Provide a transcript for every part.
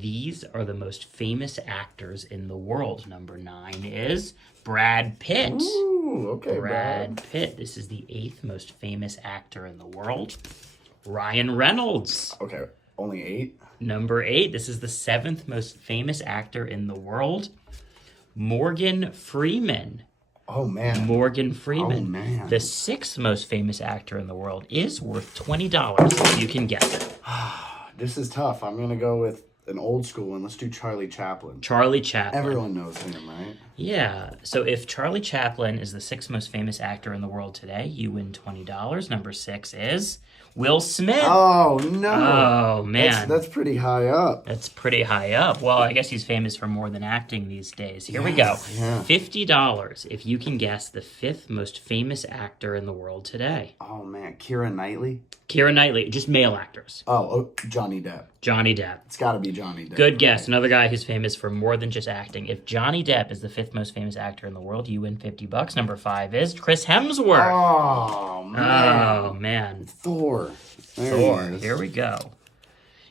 These are the most famous actors in the world. Number 9 is Brad Pitt. Ooh, okay, Brad Pitt. This is the 8th most famous actor in the world. Ryan Reynolds. Okay, only 8? Number 8. This is the 7th most famous actor in the world. Morgan Freeman. Oh, man. Morgan Freeman. Oh, man. The 6th most famous actor in the world is worth $20 if you can guess it. This is tough. I'm going to go with an old school one. Let's do Charlie Chaplin. Charlie Chaplin. Everyone knows him, right? Yeah. So if Charlie Chaplin is the 6th most famous actor in the world today, you win $20. Number 6 is Will Smith. Oh, no. Oh, man. That's pretty high up. That's pretty high up. Well, I guess he's famous for more than acting these days. Here we go. Yeah. $50 if you can guess the 5th most famous actor in the world today. Oh, man. Keira Knightley? Keira Knightley, just male actors. Oh, Johnny Depp. Johnny Depp. It's got to be Johnny Depp. Good guess. Another guy who's famous for more than just acting. If Johnny Depp is the 5th most famous actor in the world, you win $50. Number 5 is Chris Hemsworth. Oh, man. Oh, man. Thor. There Thor. he is. Here we go.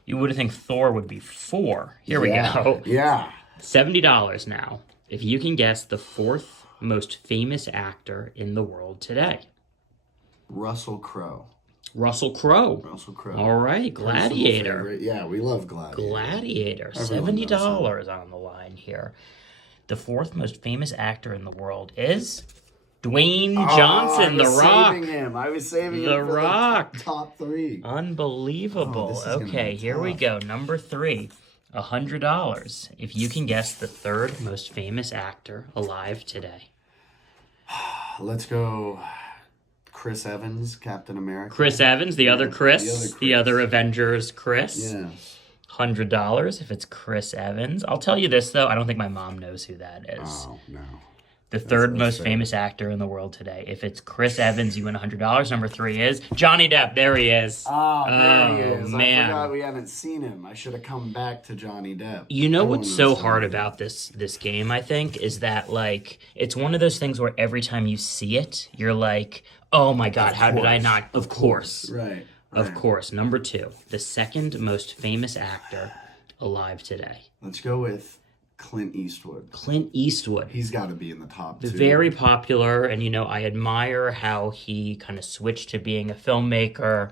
You would think Thor would be 4. Here we Yeah, go. Yeah. $70 now. If you can guess the 4th most famous actor in the world today. Russell Crowe. Russell Crowe. Russell Crowe. All right. Personal Gladiator. favorite. Yeah, we love Gladiator. Gladiator. Everyone knows $70 on the line here. The 4th most famous actor in the world is Dwayne Johnson, The Rock. I was saving The him for Rock. the top 3. Unbelievable. Oh, this is gonna Okay, be here we tough. go. Number 3, $100. If you can guess the 3rd most famous actor alive today. Let's go Chris Evans, Captain America. Chris Evans, the other Chris, the other the other Avengers Chris. Yeah. $100 if it's Chris Evans. I'll tell you this, though. I don't think my mom knows who that is. Oh, no. The 3rd that's most fair. famous actor in the world today. If it's Chris Evans, you win $100. Number 3 is Johnny Depp. There he is. Oh, there he is. man. I forgot we haven't seen him. I should have come back to Johnny Depp. You know Everyone what's so knows hard Johnny Depp. about this game, I think, is that, like, it's one of those things where every time you see it, you're like, oh my God, how did I course. not? Of course. Right. Of course. Number 2, the 2nd most famous actor alive today. Let's go with Clint Eastwood. Clint Eastwood. He's got to be in the top 2. Very popular, and, you know, I admire how he kind of switched to being a filmmaker,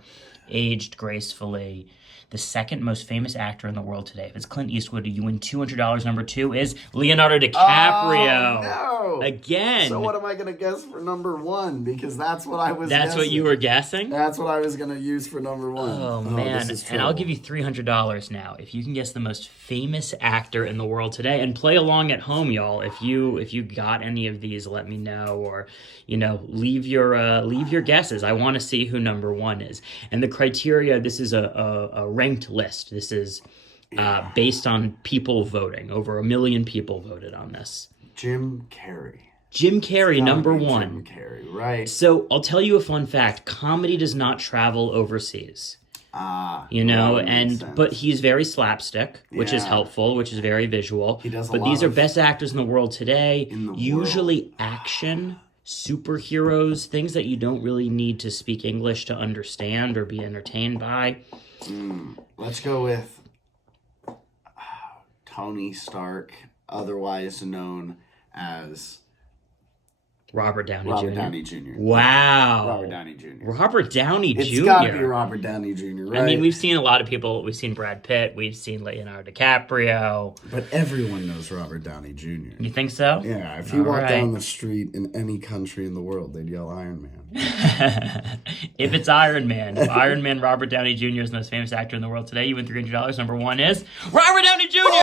aged gracefully. The 2nd most famous actor in the world today. If it's Clint Eastwood, you win $200. Number 2 is Leonardo DiCaprio. Oh, no. Again. So what am I going to guess for number 1? Because that's what I was That's what guessing. you were guessing? That's what I was going to use for number 1. Oh, man. This is And I'll trouble. give you $300 now if you can guess the most famous actor in the world today. And play along at home, y'all. If you got any of these, let me know. Or, you know, leave your guesses. I want to see who number 1 is. And the criteria, this is a ranked list. This is based on people voting. Over 1 million people voted on this. Jim Carrey. Jim Carrey, number Gotta be 1. Jim Carrey, right. So I'll tell you a fun fact. Comedy does not travel overseas. You know, that makes and but sense. he's very slapstick, which is Yeah. helpful, which is very visual. He does a but lot these are of- best actors in the world today. In the Usually action, superheroes, things that you don't really need to speak English to understand or be entertained by. Let's go with Tony Stark, otherwise known as Robert Downey Robert Jr. Downey Jr. Wow. Robert Downey Jr. Robert Downey It's Jr. got to be Robert Downey Jr., right? I mean, we've seen a lot of people. We've seen Brad Pitt. We've seen Leonardo DiCaprio. But everyone knows Robert Downey Jr. You think so? Yeah, if you All walk right. down the street in any country in the world, they'd yell Iron Man. If it's Iron Man, if Iron Man Robert Downey Jr. is the most famous actor in the world today, you win $300. Number 1 is Robert Downey Jr.